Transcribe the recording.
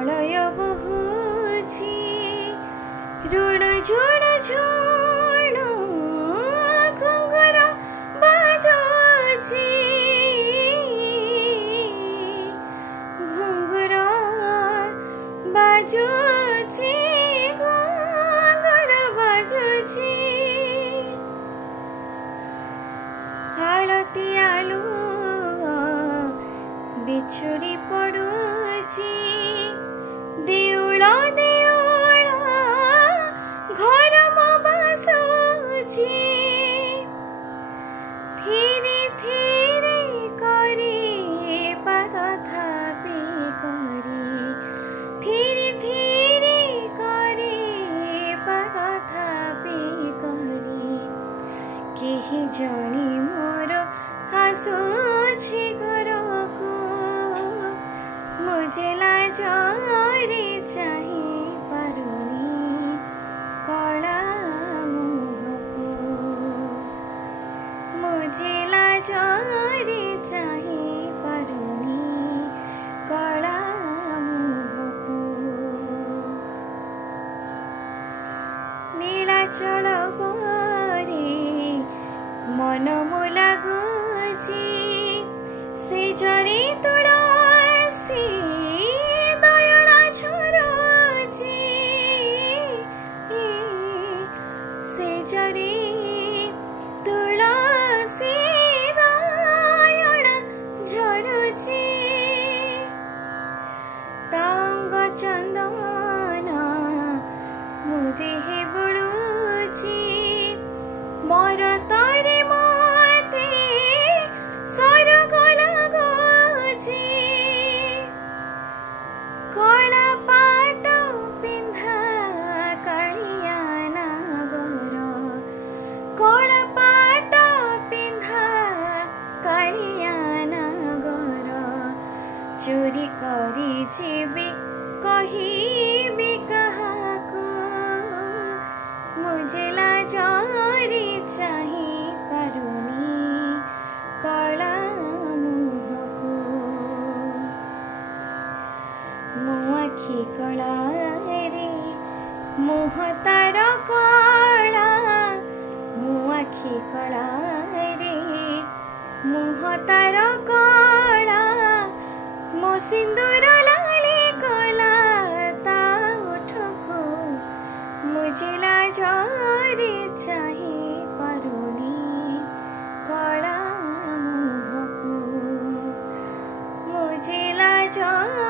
प्रलय बहुची ऋण झुण झुण घुंघुर बाजुची घुंघुर बाजुची घुंघुर बाजुची आलती आलू बिछुड़ी पड़ुची देउल देउल घर मो बसुची धीरे धीरे करी पद थापी करी धीरे धीरे करी पद थापी करी केही जणी मोर आसुछि घरको मुझे लाजरे चाहि पारुनी कला मुहको मुझे लाजरे चाहि पारुनी कला मुहको नीलाचल परे मन मो लागुची से जरे तुलसी दयना झरुची से जरे तुलसी दयना झरुची तांग चंदन मो देहे बुड़ुची मोर तारे मते सरग लगुची कला पाट पिंधा कालिया नागर कला पाट पिंधा कालिया नागर चोरी करी जीवी कहिबी कहाको मुझे लाजरे चाहि पारुनी कला मुहको मो आखि कला रे मुह तार कला मो आखि कला रे मुह तार कला मो सिंदूर लाली कला ता उठको मुझे लाजरे चाहि पारुनी कला मुहको मुझे लाजरे